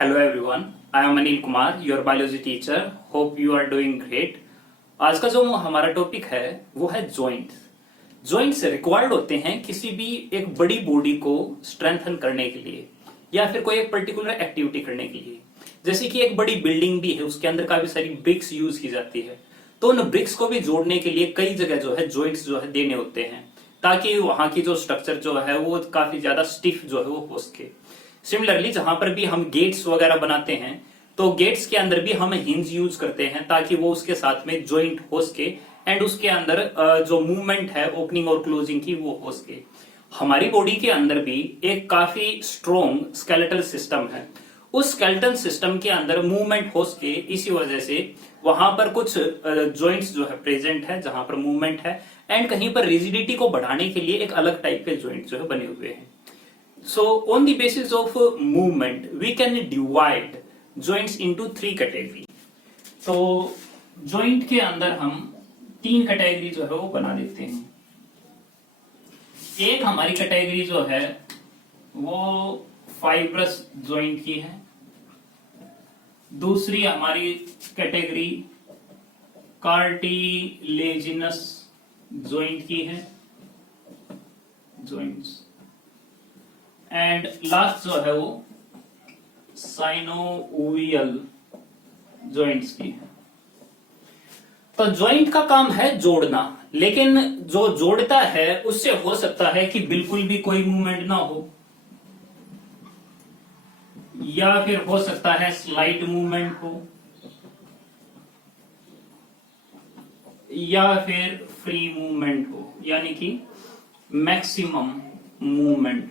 Hello everyone, I am Anil Kumar, your biology teacher. Hope you are doing great. आज का जो हमारा topic है वो है जॉइंट्स। जॉइंट्स रिक्वायर्ड होते हैं किसी भी एक बड़ी बॉडी को स्ट्रेंथन करने के लिए या फिर कोई एक पर्टिकुलर एक्टिविटी करने के लिए। जैसे कि एक बड़ी बिल्डिंग भी है, उसके अंदर काफी सारी ब्रिक्स यूज की जाती है, तो उन ब्रिक्स को भी जोड़ने के लिए कई जगह जो है जॉइंट्स जो है देने होते हैं, ताकि वहां की जो स्ट्रक्चर जो है वो काफी ज्यादा स्टिफ जो है वो हो सके। सिमिलरली जहां पर भी हम गेट्स वगैरह बनाते हैं तो गेट्स के अंदर भी हम हिंज यूज करते हैं ताकि वो उसके साथ में जॉइंट हो सके एंड उसके अंदर जो मूवमेंट है ओपनिंग और क्लोजिंग की वो हो सके। हमारी बॉडी के अंदर भी एक काफी स्ट्रॉन्ग स्केलेटल सिस्टम है। उस स्केलेटल सिस्टम के अंदर मूवमेंट हो सके, इसी वजह से वहां पर कुछ जॉइंट्स जो है प्रेजेंट है जहां पर मूवमेंट है एंड कहीं पर रिजिडिटी को बढ़ाने के लिए एक अलग टाइप के जॉइंट जो है बने हुए हैं। So on the basis of movement, we can divide joints into three category. तो joint के अंदर हम तीन कैटेगरी जो है वो बना देते हैं। एक हमारी कैटेगरी जो है वो फाइब्रस जॉइंट की है, दूसरी हमारी कैटेगरी कार्टिलेजिनस जॉइंट की है, जॉइंट्स, एंड लास्ट जो है वो साइनोवियल जॉइंट्स की है। तो जॉइंट का काम है जोड़ना, लेकिन जो जोड़ता है उससे हो सकता है कि बिल्कुल भी कोई मूवमेंट ना हो, या फिर हो सकता है स्लाइट मूवमेंट हो, या फिर फ्री मूवमेंट हो, यानी कि मैक्सिमम मूवमेंट हो।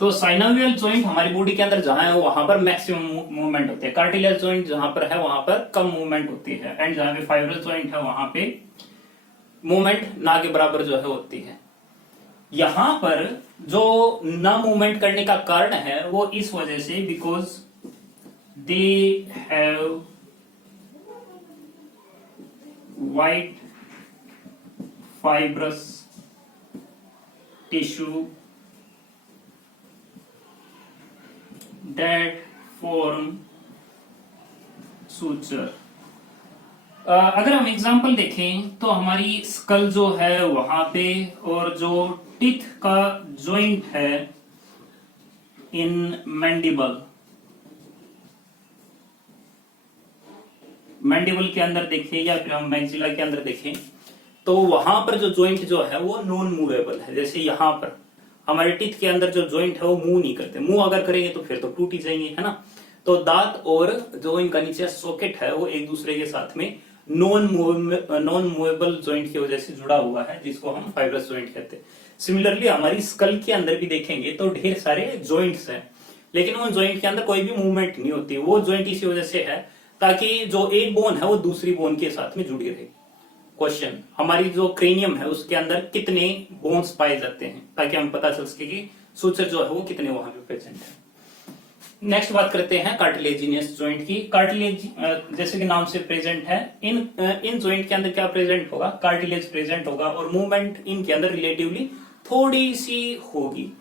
तो साइनोवियल जॉइंट हमारी बॉडी के अंदर जहां है वहां पर मैक्सिमम मूवमेंट होती है, कार्टिलेज जॉइंट जहां पर है वहां पर कम मूवमेंट होती है, एंड जहां पे फाइब्रस जॉइंट है वहां पे मूवमेंट ना के बराबर जो है होती है। यहां पर जो ना मूवमेंट करने का कारण है वो इस वजह से because they have white fibrous tissue that form suture। अगर हम एग्जांपल देखें तो हमारी स्कल जो है वहां पे, और जो टीथ का जॉइंट है इन मैंडिबल, मैंडिबल के अंदर देखें या फिर हम मैक्सिला के अंदर देखें तो वहां पर जो जॉइंट जो है वो नॉन मूवेबल है। जैसे यहां पर हमारे टीथ के अंदर जो जॉइंट है वो मूव नहीं करते, मूव अगर करेंगे तो फिर तो टूट ही जाएंगे, है ना। तो दांत और जो इनका नीचे सॉकेट है वो एक दूसरे के साथ में नॉन मूवेबल जॉइंट की वजह से जुड़ा हुआ है, जिसको हम फाइब्रस जॉइंट कहते हैं। सिमिलरली हमारी स्कल के अंदर भी देखेंगे तो ढेर सारे जॉइंट्स हैं, लेकिन उन जॉइंट के अंदर कोई भी मूवमेंट नहीं होती। वो जॉइंट इसी वजह से है ताकि जो एक बोन है वो दूसरी बोन के साथ में जुड़ी रहे। क्वेश्चन, हमारी जो क्रेनियम है उसके अंदर कितने बोन्स पाए जाते हैं, ताकि हमें पता चल सके कि सूचर जो है वो कितने वहां पे प्रेजेंट है। नेक्स्ट बात करते हैं कार्टिलेजिनियस जॉइंट की। कार्टिलेज जैसे कि नाम से प्रेजेंट है, इन जॉइंट के अंदर क्या प्रेजेंट होगा, कार्टिलेज प्रेजेंट होगा, और मूवमेंट इनके अंदर रिलेटिवली थोड़ी सी होगी।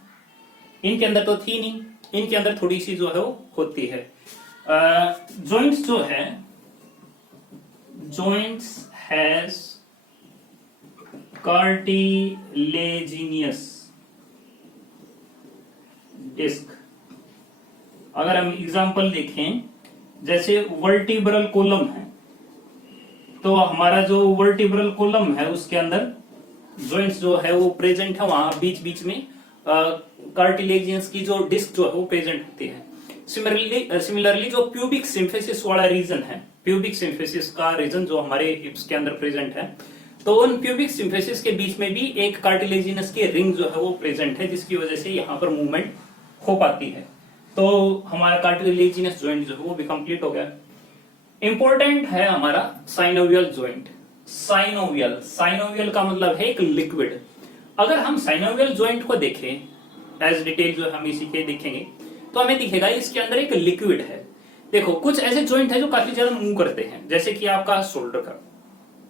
इनके अंदर तो थी नहीं, इनके अंदर थोड़ी सी जो है वो होती है। जॉइंट्स जो है, जॉइंट्स हैज कार्टिलेजिनियस डिस्क। अगर हम एग्जांपल देखें, जैसे वर्टिब्रल कॉलम है, तो हमारा जो वर्टिब्रल कॉलम है उसके अंदर जॉइंट्स जो है वो प्रेजेंट है, वहां बीच बीच में कार्टिलेजियंस की जो डिस्क जो है वो प्रेजेंट होती है। सिमिलरली जो प्यूबिक सिम्फिसिस वाला रीजन है, प्यूबिक सिम्फिसिस का रीजन जो हमारे हिप्स के अंदर प्रेजेंट है, तो उन प्यूबिक सिम्फिसिस के बीच में भी एक कार्टिलेजिनस की रिंग जो है वो प्रेजेंट है, जिसकी वजह से यहाँ पर मूवमेंट हो पाती है। तो हमारा कार्टिलेजिनस जॉइंट जो है वो भी कंप्लीट हो गया। इंपॉर्टेंट है हमारा साइनोवियल जॉइंट। साइनोवियल, साइनोवियल का मतलब है एक लिक्विड। अगर हम साइनोवियल जॉइंट को देखें एज डिटेल जो हम इसी के देखेंगे तो हमें दिखेगा इसके अंदर एक लिक्विड है। देखो, कुछ ऐसे जॉइंट है जो काफी ज्यादा मूव करते हैं, जैसे कि आपका शोल्डर का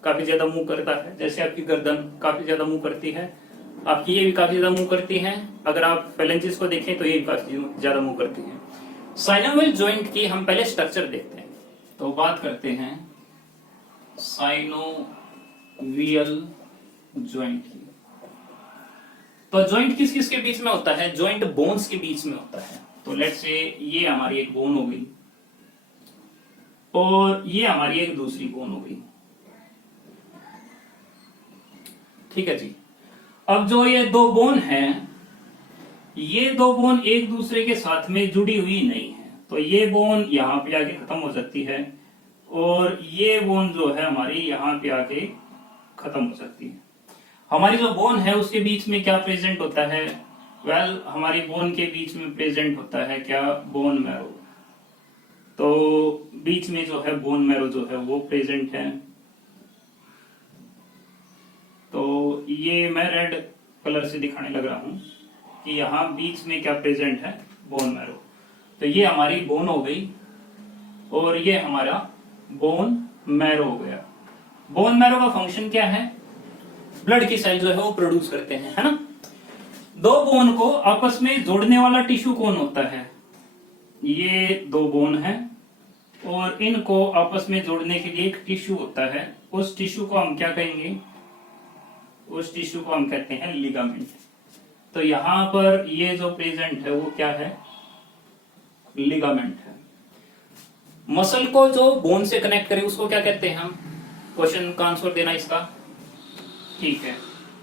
काफी ज्यादा मूव करता है, जैसे आपकी गर्दन काफी ज्यादा मूव करती है, आपकी ये भी काफी ज्यादा मूव करती हैं। अगर आप फेलेंजेस को देखें तो ये भी काफी ज्यादा मूव करती हैं। साइनोवियल जॉइंट की हम पहले स्ट्रक्चर देखते हैं। तो बात करते हैं साइनोवियल जॉइंट की। तो जॉइंट किस किस के बीच में होता है? जॉइंट बोन्स के बीच में होता है। तो लेट्स से ये हमारी एक बोन हो गई और ये हमारी एक दूसरी बोन हो गई। ठीक है जी। अब जो ये दो बोन हैं, ये दो बोन एक दूसरे के साथ में जुड़ी हुई नहीं है। तो ये बोन यहां पे आके खत्म हो सकती है और ये बोन जो है हमारी यहां पे आके खत्म हो सकती है। हमारी जो बोन है उसके बीच में क्या प्रेजेंट होता है? हमारी बोन के बीच में प्रेजेंट होता है क्या? Bone marrow. तो बीच में जो है बोन मैरो जो है वो प्रेजेंट है। तो ये मैं रेड कलर से दिखाने लग रहा हूं कि यहाँ बीच में क्या प्रेजेंट है? Bone marrow. तो ये हमारी बोन हो गई और ये हमारा बोन मैरो हो गया। बोन मैरो का फंक्शन क्या है? ब्लड की सेल जो है वो प्रोड्यूस करते हैं, है ना। दो बोन को आपस में जोड़ने वाला टिश्यू कौन होता है? ये दो बोन है और इनको आपस में जोड़ने के लिए एक टिश्यू होता है। उस टिश्यू को हम क्या कहेंगे? उस टिश्यू को हम कहते हैं लिगामेंट। तो यहां पर ये जो प्रेजेंट है वो क्या है? लिगामेंट है। मसल को जो बोन से कनेक्ट करे उसको क्या कहते हैं हम? क्वेश्चन का आंसर देना इसका। ठीक है,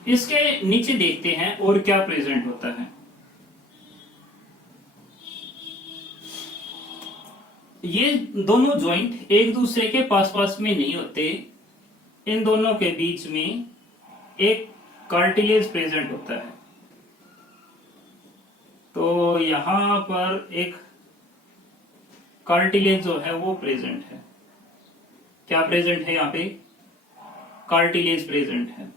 इसके नीचे देखते हैं और क्या प्रेजेंट होता है। ये दोनों जॉइंट एक दूसरे के पास पास में नहीं होते। इन दोनों के बीच में एक कार्टिलेज प्रेजेंट होता है। तो यहां पर एक कार्टिलेज जो है वो प्रेजेंट है। क्या प्रेजेंट है यहाँ पे? कार्टिलेज प्रेजेंट है।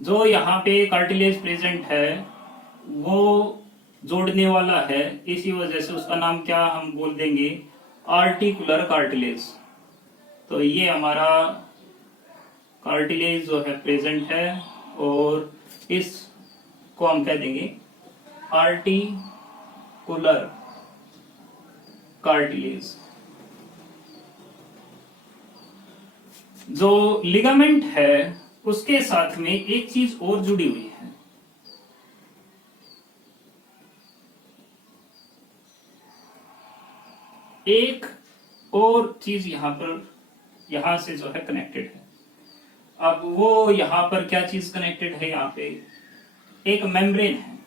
जो यहाँ पे कार्टिलेज प्रेजेंट है वो जोड़ने वाला है, इसी वजह से उसका नाम क्या हम बोल देंगे? Articular cartilage. तो ये हमारा कार्टिलेज जो है प्रेजेंट है और इसको हम कह देंगे आर्टिकुलर कार्टिलेज। जो लिगामेंट है उसके साथ में एक चीज और जुड़ी हुई है। एक और चीज यहां से जो है कनेक्टेड है। अब वो यहां पर क्या चीज कनेक्टेड है? यहाँ पे एक मेम्ब्रेन है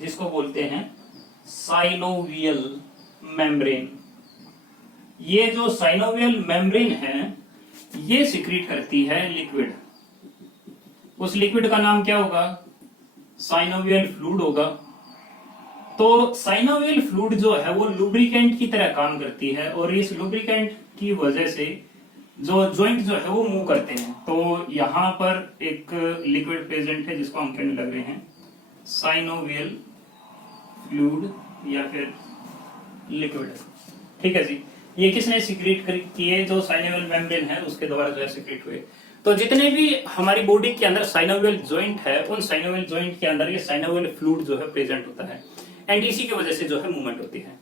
जिसको बोलते हैं साइनोवियल मेम्ब्रेन। ये जो साइनोवियल मेम्ब्रेन है ये सिक्रीट करती है लिक्विड। उस लिक्विड का नाम क्या होगा? साइनोवियल फ्लूइड होगा। तो साइनोवियल फ्लूइड जो है वो लुब्रिकेंट की तरह काम करती है और इस लुब्रिकेंट की वजह से जो जॉइंट जो है वो मूव करते हैं। तो यहां पर एक लिक्विड प्रेजेंट है जिसको हम कहने लग रहे हैं साइनोवियल फ्लूइड या फिर लिक्विड। ठीक है जी। ये किसने सिक्रीट किए? जो साइनोवियल मेम्ब्रेन है उसके द्वारा जो है सिक्रीट हुए। तो जितने भी हमारी बॉडी के अंदर साइनोवियल जॉइंट है उन साइनोवियल जॉइंट के अंदर ये साइनोवियल फ्लूइड जो है प्रेजेंट होता है एंड इसी की वजह से जो है मूवमेंट होती है।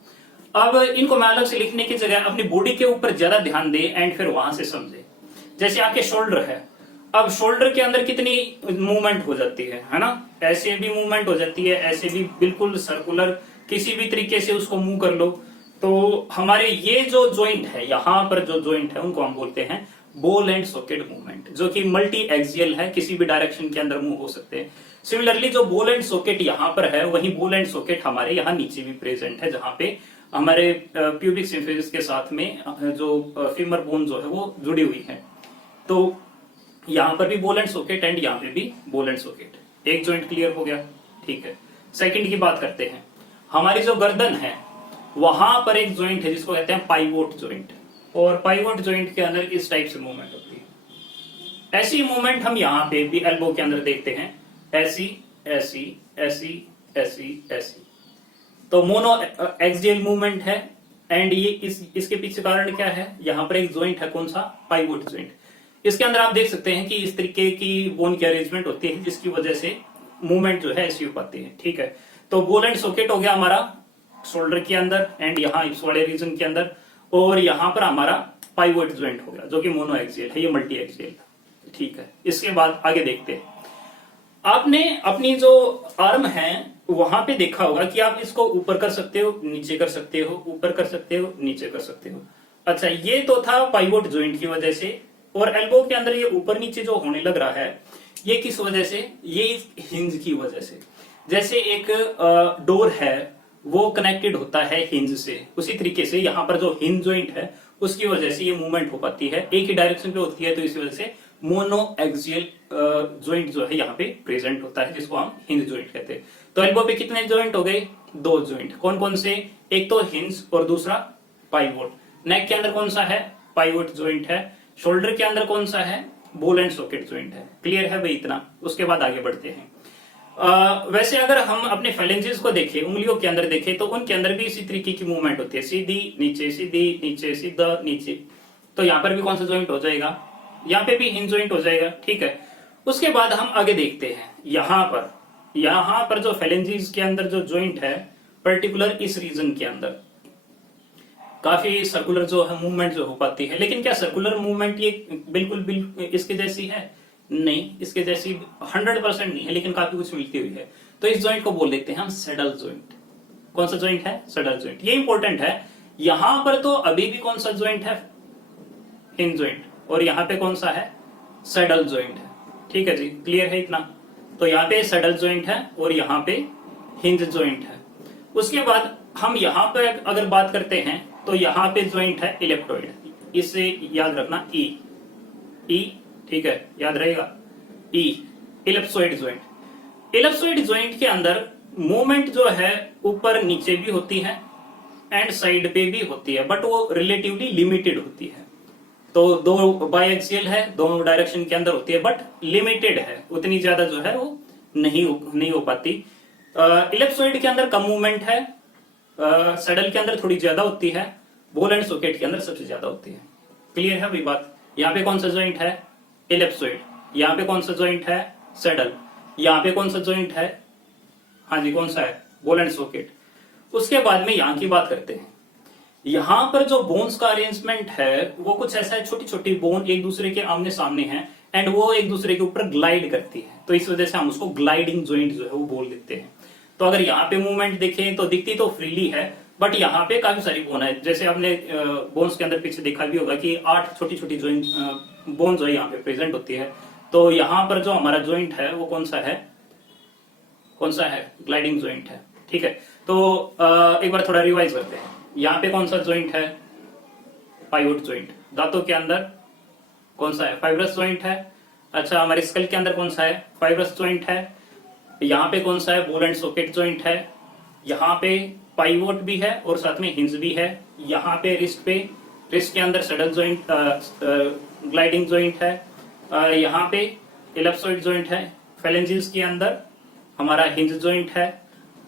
अब इनको मैं अलग से लिखने की जगह अपनी बॉडी के ऊपर ज्यादा ध्यान दे एंड फिर वहां से समझे। जैसे आपके शोल्डर है, अब शोल्डर के अंदर कितनी मूवमेंट हो जाती है ना। ऐसे भी मूवमेंट हो जाती है, ऐसे भी बिल्कुल सर्कुलर किसी भी तरीके से उसको मूव कर लो। तो हमारे ये जो जॉइंट है, यहाँ पर जो जॉइंट है उनको हम बोलते हैं बॉल एंड सॉकेट मूवमेंट, जो कि मल्टी एक्सियल है, किसी भी डायरेक्शन के अंदर मूव हो सकते हैं। सिमिलरली जो बॉल एंड सॉकेट यहाँ पर है वही बॉल एंड सॉकेट हमारे यहाँ नीचे भी प्रेजेंट है, जहां पे हमारे प्यूबिक सिम्फिसिस के साथ में जो फीमर बोन जो है वो जुड़ी हुई है। तो यहाँ पर भी बॉल एंड सॉकेट एंड यहाँ पे भी बॉल एंड सॉकेट। एक जॉइंट क्लियर हो गया। ठीक है, सेकंड की बात करते हैं। हमारी जो गर्दन है वहां पर एक जॉइंट है जिसको कहते हैं पाइवोट जॉइंट, और पाइवोट जॉइंट के अंदर इस टाइप से मूवमेंट होती है। ऐसी मूवमेंट हम यहाँ पे भी एल्बो के अंदर देखते हैं, ऐसी ऐसी ऐसी ऐसी ऐसी। तो मोनो एक्सियल मूवमेंट है एंड ये इसके पीछे कारण क्या है? यहाँ पर एक जॉइंट है, कौन सा? Pivot joint. इसके अंदर आप देख सकते हैं कि इस तरीके की बोन की अरेंजमेंट होती है जिसकी वजह से मूवमेंट जो है ऐसी हो पाती है। ठीक है, तो बॉल एंड सॉकेट हो गया हमारा शोल्डर के अंदर एंड यहाँ इस वाले रीजन के अंदर, और यहाँ पर हमारा पाइवोट ज्वाइंट हो गया जो कि मोनो एक्सियल है, ये मल्टी एक्सियल। ठीक है, इसके बाद आगे देखते हैं। आपने अपनी जो आर्म है वहां पे देखा होगा कि आप इसको ऊपर कर सकते हो, नीचे कर सकते हो, ऊपर कर सकते हो, नीचे कर सकते हो। अच्छा, ये तो था पाइवोट ज्वाइंट की वजह से। और एल्बो के अंदर ये ऊपर नीचे जो होने लग रहा है ये किस वजह से? ये हिंज की वजह से। जैसे एक डोर है वो कनेक्टेड होता है हिंज से, उसी तरीके से यहाँ पर जो हिंज ज्वाइंट है उसकी वजह से ये मूवमेंट हो पाती है, एक ही डायरेक्शन पे होती है, तो इस वजह से मोनो एक्सियल ज्वाइंट जो है यहाँ पे प्रेजेंट होता है, जिसको हम हिंज ज्वाइंट कहते हैं। तो एल्बो पे कितने ज्वाइंट हो गए? 2 ज्वाइंट। कौन कौन से? एक तो हिंज और दूसरा पाइवोट। नेक के अंदर कौन सा है? पाइवोट ज्वाइंट है। शोल्डर के अंदर कौन सा है? बॉल एंड सॉकेट ज्वाइंट है। क्लियर है भाई इतना? उसके बाद आगे बढ़ते हैं। वैसे अगर हम अपने फेलेंजेस को देखें, उंगलियों के अंदर देखें, तो उनके अंदर भी इसी तरीके की मूवमेंट होती है, सीधी नीचे, सीधी नीचे, सीधा नीचे। तो यहाँ पर भी कौन सा ज्वाइंट हो जाएगा? यहाँ पे भी हिंज ज्वाइंट हो जाएगा। ठीक है, उसके बाद हम आगे देखते हैं। यहाँ पर जो फेलेंजेस के अंदर जो ज्वाइंट है, पर्टिकुलर इस रीजन के अंदर काफी सर्कुलर जो है मूवमेंट जो हो पाती है। लेकिन क्या सर्कुलर मूवमेंट ये बिल्कुल इसके जैसी है? नहीं, इसके जैसी 100% नहीं है, लेकिन काफी कुछ मिलती हुई है। तो इस ज्वाइंट को बोल देते हैं हम सैडल ज्वाइंट। कौन सा ज्वाइंट है? Saddle joint. ये इंपॉर्टेंट है। यहां पर तो अभी भी कौन सा ज्वाइंट है? Hinge joint. और यहाँ पे कौन सा है? सैडल ज्वाइंट है। ठीक है जी, क्लियर है इतना? तो यहाँ पे सैडल ज्वाइंट है और यहाँ पे हिंज ज्वाइंट है। उसके बाद हम यहाँ पे अगर बात करते हैं तो यहाँ पे ज्वाइंट है इलेप्टोइड। इसे याद रखना, ई। ठीक है, याद रहेगा, ई, इलिप्सोइड ज्वाइंट। इलिप्सोइड ज्वाइंट के अंदर मूवमेंट जो है ऊपर नीचे भी होती है एंड साइड पे भी होती है, बट वो रिलेटिवली लिमिटेड होती है। तो दो बाई एक्सियल है, दोनों डायरेक्शन के अंदर होती है, बट लिमिटेड है, उतनी ज्यादा जो है वो नहीं हो पाती। इलिप्सोइड के अंदर कम मूवमेंट है, सैडल के अंदर थोड़ी ज्यादा होती है, बॉल एंड सॉकेट के अंदर सबसे ज्यादा होती है। क्लियर है भाई बात? यहाँ पे कौन सा ज्वाइंट है? इलिप्सोइड। यहाँ पे कौन सा ज्वाइंट है? सैडल। यहाँ पे कौन सा ज्वाइंट है? हाँ जी, कौन सा है? Ball and socket. उसके बाद में यहाँ की बात करते हैं। यहाँ पर जो बोन्स का अरेंजमेंट है वो कुछ ऐसा है, छोटी छोटी बोन एक दूसरे के आमने सामने हैं एंड वो एक दूसरे के ऊपर ग्लाइड करती है, तो इस वजह से हम उसको ग्लाइडिंग ज्वाइंट जो है वो बोल देते हैं। तो अगर यहाँ पे मूवमेंट देखें तो दिखती तो फ्रीली है, बट यहाँ पे काफी सारी बोन है। जैसे आपने बोन्स के अंदर पीछे देखा भी होगा कि 8 छोटी छोटी ज्वाइंट बोन जो है यहाँ पे प्रेजेंट होती है। तो यहाँ पर जो हमारा ज्वाइंट है वो कौन सा है? ग्लाइडिंग ज्वाइंट है। ठीक है, तो एक बार थोड़ा रिवाइज करते हैं। यहाँ पे कौन सा ज्वाइंट है? Pivot joint. दांतों के अंदर कौन सा है? फाइब्रस ज्वाइंट है। अच्छा, हमारे स्कल के अंदर कौन सा है? फाइब्रस ज्वाइंट है। यहाँ पे कौन सा है? बॉल एंड सॉकेट ज्वाइंट है। यहाँ पे पाइवोट भी है और साथ में हिंज भी है। यहाँ पे रिस्ट के अंदर सैडल ज्वाइंट, ग्लाइडिंग ज्वाइंट है। यहाँ पे इलिप्सोइड ज्वाइंट है। फेलेंजेस के अंदर हमारा हिंज ज्वाइंट है।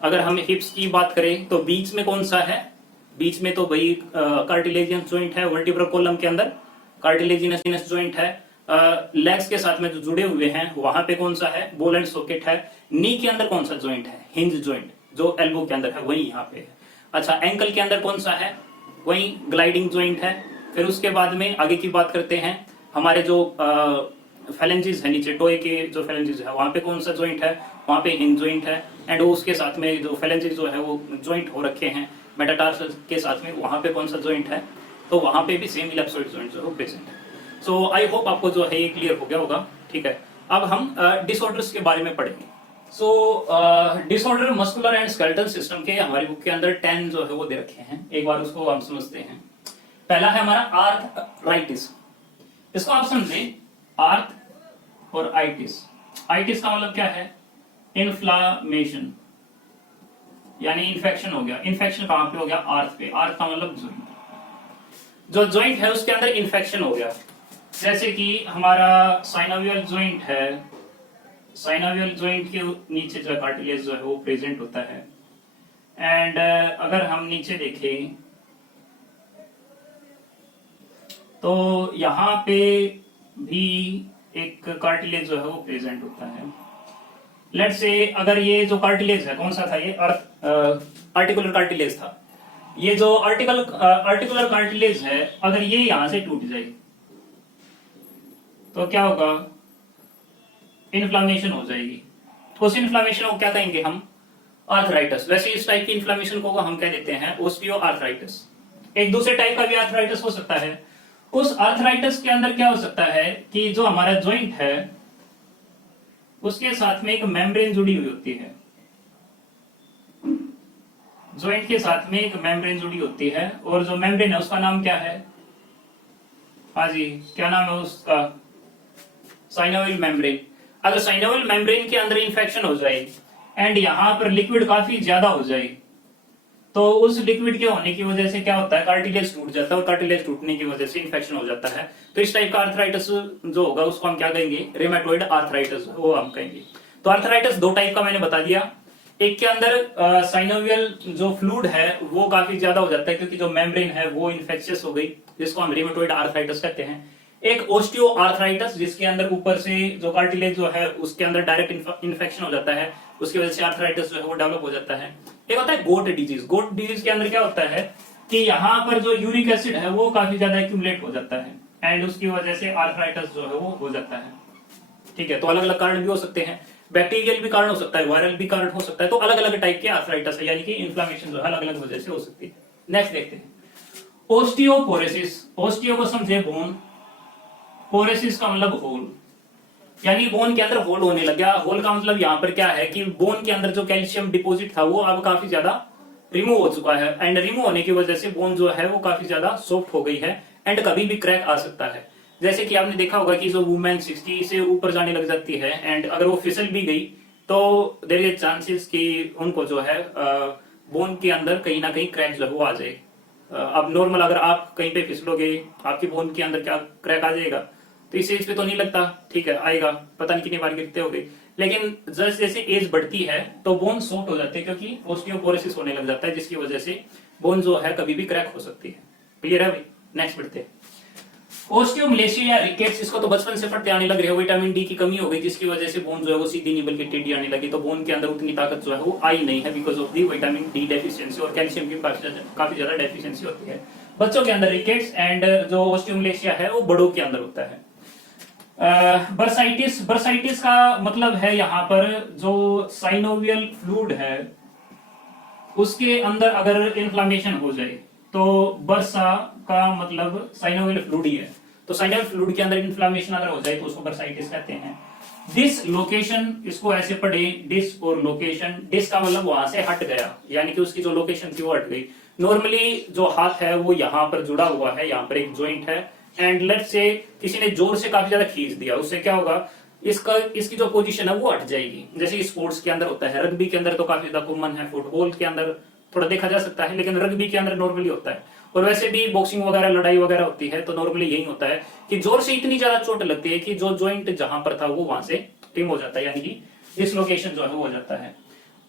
अगर हम हिप्स की बात करें तो बीच में कौन सा है? बीच में तो भाई कार्टिलेजियस ज्वाइंट है। वर्टिब्रल कॉलम के अंदर कार्टिलेजिनस ज्वाइंट है। लेग्स के साथ में जो जुड़े हुए हैं वहां पे कौन सा है? बॉल एंड सॉकेट है। नी के अंदर कौन सा ज्वाइंट है? हिंज ज्वाइंट, जो एल्बो के अंदर है वही यहाँ पे है। अच्छा, एंकल के अंदर कौन सा है? वही ग्लाइडिंग ज्वाइंट है। फिर उसके बाद में आगे की बात करते हैं। हमारे जो फेलेंजेस है, नीचे टोए के जो फेलेंजेस है वहां पे कौन सा ज्वाइंट है? वहां पे हिंज ज्वाइंट है। एंड उसके साथ में जो फेलेंजेस जो है वो ज्वाइंट हो रखे हैं मेटाटार्सल के साथ में, वहां पे कौन सा ज्वाइंट है? तो वहां पे भी सेम इलिप्सोइड ज्वाइंट जो है प्रेजेंट है। सो आई होप आपको जो है ये क्लियर हो गया होगा। ठीक है, अब हम डिसऑर्डर्स के बारे में पढ़ेंगे। So disorder muscular and skeletal system के हमारी बुक के अंदर 10 जो है वो दे रखे हैं। एक बार उसको हम समझते हैं। पहला है हमारा आर्थराइटिस। इसको आप समझे, आर्थ और आइटिस। आइटिस का मतलब क्या है? इन्फ्लामेशन, यानी इन्फेक्शन हो गया। इन्फेक्शन कहां पे हो गया? आर्थ पे। आर्थ का मतलब ज्वाइंट, जो ज्वाइंट है उसके अंदर इन्फेक्शन हो गया। जैसे कि हमारा साइनोवियल ज्वाइंट है, साइनोवियल ज्वाइंट के नीचे जो कार्टिलेज जो है वो प्रेजेंट होता है। एंड अगर हम नीचे देखें तो यहाँ पे भी एक कार्टिलेज जो है वो प्रेजेंट होता है। लेट्स से अगर ये जो कार्टिलेज है कौन सा था, ये आर्टिकुलर कार्टिलेज था। ये जो आर्टिकुलर कार्टिलेज है अगर ये यहां से टूट जाए तो क्या होगा, इन्फ्लामेशन हो जाएगी। तो उस इन्फ्लामेशन को क्या कहेंगे हम, आर्थराइटिस। वैसे इस टाइप की इन्फ्लामेशन को हम कह देते हैं ओस्टियो आर्थराइटिस। एक दूसरे टाइप का भी आर्थराइटिस हो सकता है। उस आर्थराइटिस के अंदर क्या हो सकता है कि जो हमारा जॉइंट है उसके साथ में एक मेम्ब्रेन जुड़ी हुई होती है, जॉइंट के साथ में एक मेम्ब्रेन जुड़ी होती है, और जो मेम्ब्रेन है उसका नाम क्या है, हाँ जी क्या नाम है उसका, साइनोवियल मेम्ब्रेन। अगर साइनोवियल मेम्ब्रेन के अंदर इंफेक्शन हो जाए एंड यहां पर लिक्विड काफी ज्यादा हो जाए तो उस लिक्विड के होने की वजह से क्या होता है, कार्टिलेज टूट जाता है, और कार्टिलेज टूटने की वजह से इन्फेक्शन हो जाता है। तो इस टाइप का आर्थराइटिस जो होगा उसको हम क्या कहेंगे, रेमेटोइड आर्थराइटिस, वो हम कहेंगे। तो आर्थराइटिस दो टाइप का मैंने बता दिया। एक के अंदर साइनोवियल जो फ्लूइड है वो काफी ज्यादा हो जाता है क्योंकि जो मेम्ब्रेन है वो इन्फेक्शियस हो गई, जिसको हम रेमेटोइड आर्थराइटिस कहते हैं। एक ओस्टियो आर्थराइटिस जिसके अंदर ऊपर से जो कार्टिलेज जो है उसके अंदर डायरेक्ट इन्फेक्शन हो जाता है, उसकी वजह से आर्थराइटिस जो है वो डेवलप हो जाता है। एक होता है गोट डिजीज। गोट डिजीज के अंदर क्या होता है कि यहाँ पर जो यूरिक एसिड है वो काफी ज्यादा एक्यूमुलेट हो जाता है एंड उसकी वजह से आर्थराइटिस जो है वो हो जाता है। ठीक है, तो अलग अलग कारण भी हो सकते हैं, बैक्टीरियल भी कारण हो सकता है, वायरल भी कारण हो सकता है। तो अलग अलग टाइप के आर्थराइटिस है, यानी कि इन्फ्लामेशन जो है अलग अलग वजह से हो सकती है। नेक्स्ट देखते हैं ओस्टियोपोरोसिस। ओस्टियो को समझे बोन, पोरेसिस का मतलब होल, यानी बोन के अंदर होल होने लग गया। होल का मतलब यहाँ पर क्या है कि बोन के अंदर जो कैल्शियम डिपॉजिट था वो अब काफी ज्यादा रिमूव हो चुका है एंड रिमूव होने की वजह से बोन जो है वो काफी ज्यादा सॉफ्ट हो गई है एंड कभी भी क्रैक आ सकता है। जैसे कि आपने देखा होगा कि जो वुमेन 60 से ऊपर जाने लग जाती है एंड अगर वो फिसल भी गई तो देयर इज चांसेस कि उनको जो है बोन के अंदर कहीं ना कहीं क्रैक जो वो आ जाए। अब नॉर्मल अगर आप कहीं पे फिसलोगे आपकी बोन के अंदर क्या क्रैक आ जाएगा, तो इस एज पे तो नहीं लगता, ठीक है आएगा, पता नहीं कितनी बार गिरते होगे, लेकिन जैसे जैसे एज बढ़ती है तो बोन सॉफ्ट हो जाते हैं क्योंकि ओस्टियोपोरोसिस होने लग जाता है, जिसकी वजह से बोन जो है कभी भी क्रैक हो सकती है। क्लियर है भाई, नेक्स्ट बढ़ते हैं। ओस्टियोमलेशिया या रिकेट्स, इसको तो बचपन से पढ़ते आने लग रहे हो। विटामिन डी की कमी हो गई जिसकी वजह से बोन जो है वो सीधी नहीं बल्कि टेढ़ी आने लगी, तो बोन के अंदर उतनी ताकत जो है वो आई नहीं है because of the vitamin D deficiency, और कैल्शियम की काफी ज्यादा डेफिशिएंसी होती है बच्चों के अंदर रिकेट्स। एंड जो ओस्टियोमलेशिया है वो बड़ों के अंदर होता है। बर्साइटिस, बर्साइटिस का मतलब है यहाँ पर जो साइनोवियल फ्लूइड है उसके अंदर अगर इन्फ्लामेशन हो जाए तो बर्सा का मतलब साइनोवियल फ्लूइड ही है, तो साइनोवियल फ्लूइड के अंदर इन्फ्लामेशन अगर हो जाए तो उसको बर्साइटिस कहते हैं। डिसलोकेशन, इसको ऐसे पढ़े डिस और लोकेशन। डिस का मतलब वहां से हट गया, यानी कि उसकी जो लोकेशन थी वो हट गई। नॉर्मली जो हाथ है वो यहाँ पर जुड़ा हुआ है, यहाँ पर एक जॉइंट है एंड लेट्स से किसी ने जोर से काफी ज्यादा खींच दिया, उससे क्या होगा, इसकी जो पोजीशन है वो हट जाएगी। जैसे स्पोर्ट्स के अंदर होता है, रग्बी के अंदर तो काफी ज्यादा कॉमन है, फुटबॉल के अंदर थोड़ा देखा जा सकता है, लेकिन रग्बी के अंदर नॉर्मली होता है। और वैसे भी बॉक्सिंग वगैरह लड़ाई वगैरह होती है तो नॉर्मली यही होता है कि जोर से इतनी ज्यादा चोट लगती है कि जो जॉइंट जहां पर था वो वहां से ट्रिम हो जाता है, यानी कि डिसलोकेशन जो है वो हो जाता है।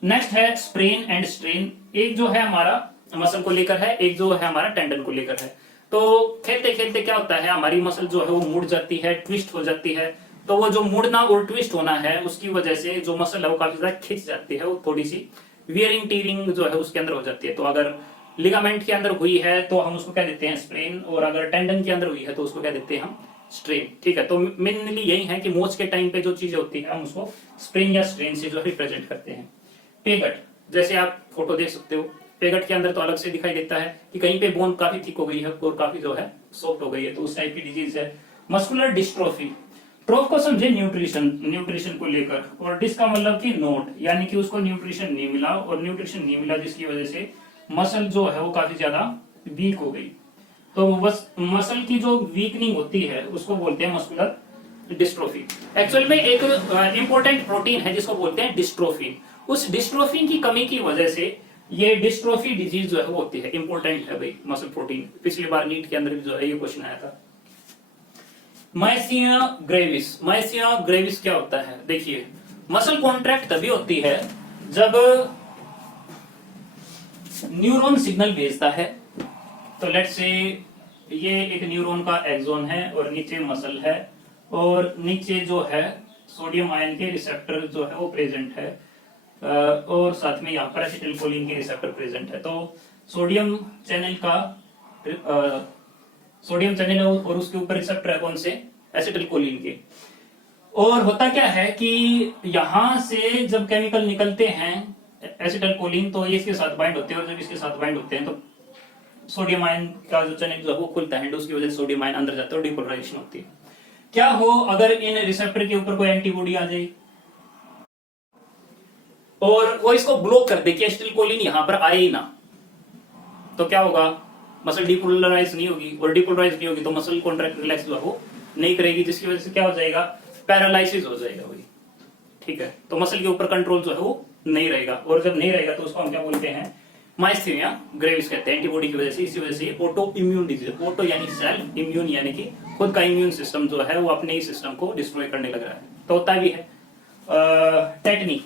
नेक्स्ट है स्प्रेन एंड स्ट्रेन। एक जो है हमारा मसल को लेकर है, एक जो है हमारा टेंडन को लेकर है। तो खेलते खेलते क्या होता है, हमारी मसल जो है वो मुड़ जाती है, ट्विस्ट हो जाती है। तो वो जो मुड़ना और ट्विस्ट होना है उसकी वजह से जो मसल है वो काफी ज्यादा खिंच जाती है, वो थोड़ी सी वियरिंग टीयरिंग जो है उसके अंदर हो जाती है। तो अगर लिगामेंट के अंदर हुई है तो हम उसको क्या देते हैं, स्प्रेन, और अगर टेंडन के अंदर हुई है तो उसको क्या देते हैं हम, स्ट्रेन। ठीक है, तो मेनली यही है कि मोच के टाइम पे जो चीजें होती है हम उसको स्प्रेन या स्ट्रेन से जो रिप्रेजेंट करते हैं। पेगट, जैसे आप फोटो देख सकते हो, पेगट के अंदर तो अलग से दिखाई देता है कि कहीं पे बोन काफी थिक हो गई है और काफी जो है सॉफ्ट हो गई है, तो उस टाइप की डिजीज है। मस्कुलर डिस्ट्रोफी, ट्रोफ को समझे न्यूट्रिशन, न्यूट्रिशन को लेकर, और डिस का मतलब कि नोट, यानी कि उसको न्यूट्रिशन नहीं मिला, और न्यूट्रिशन नहीं मिला जिसकी वजह से मसल जो है वो काफी ज्यादा वीक हो गई। तो बस मसल की जो वीकनिंग होती है उसको बोलते हैं मस्कुलर डिस्ट्रोफी। एक्चुअल में एक इंपॉर्टेंट प्रोटीन है जिसको बोलते हैं डिस्ट्रोफिन। उस डिस्ट्रोफिन की कमी की वजह से ये डिस्ट्रोफी डिजीज जो है वो होती है। इंपॉर्टेंट है भाई मसल प्रोटीन, पिछली बार नीट के अंदर भी जो है ये क्वेश्चन आया था। मायसिया ग्रेविस, मायसिया ग्रेविस क्या होता है, देखिए मसल कॉन्ट्रैक्ट तभी होती है जब न्यूरॉन सिग्नल भेजता है। तो लेट्स से ये एक न्यूरॉन का एक्सोन है और नीचे मसल है, और नीचे जो है सोडियम आयन के रिसेप्टर जो है वो प्रेजेंट है, और साथ में यहाँ पर एसिटिलकोलिन के रिसेप्टर प्रेजेंट है। तो सोडियम चैनल का सोडियम चैनल और उसके ऊपर रिसेप्टर है कौन से, एसिटिलकोलिन के। और होता क्या है कि यहां से जब केमिकल निकलते हैं एसिटिलकोलिन, तो ये इसके साथ बाइंड होते हैं, और जब इसके साथ बाइंड होते हैं तो सोडियम आयन का जो चैनल जो है वो खुलता है, उसकी वजह से सोडियम आयन अंदर जाता है और डिपोलराइजेशन होती है। क्या हो अगर इन रिसेप्टर के ऊपर कोई एंटीबॉडी आ जाए और वो इसको ब्लॉक कर दे कि एसिटिलकोलिन यहां पर आए ही ना, तो क्या होगा, मसल डिपोलराइज नहीं होगी, और डिपोलराइज नहीं होगी तो मसल कॉन्ट्रैक्ट रिलैक्स जो है वो नहीं करेगी, जिसकी वजह से क्या हो जाएगा, पैरालाइसिस हो जाएगा भाई। ठीक है, तो मसल के ऊपर कंट्रोल जो है वो नहीं रहेगा, और जब नहीं रहेगा तो उसको हम क्या बोलते हैं, माइस्थीनिया ग्रेविस कहते हैं, एंटीबॉडी की वजह से। इसी वजह से ऑटो इम्यून डिजीज, ऑटो यानी सेल्फ, इम्यून यानी कि खुद का इम्यून सिस्टम जो है वो अपने ही सिस्टम को डिस्ट्रॉय करने लग रहा है, तो होता भी है। टेटनी,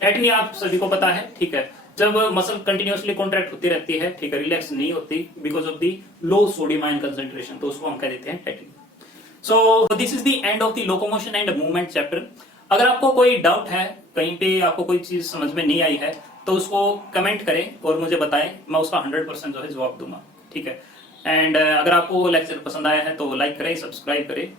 टेटनी आप सभी को पता है, ठीक है, जब मसल कंटिन्यूअसली कॉन्ट्रैक्ट होती रहती है, ठीक है, रिलैक्स नहीं होती because of the low sodium ion concentration, तो उसको हम कह देते हैं tetani. So this is the end of the locomotion and movement chapter. अगर आपको कोई डाउट है, कहीं पे आपको कोई चीज समझ में नहीं आई है, तो उसको कमेंट करें और मुझे बताएं, मैं उसका 100% जो है जवाब दूंगा। ठीक है, एंड अगर आपको लेक्चर पसंद आया है तो लाइक करें, सब्सक्राइब करें।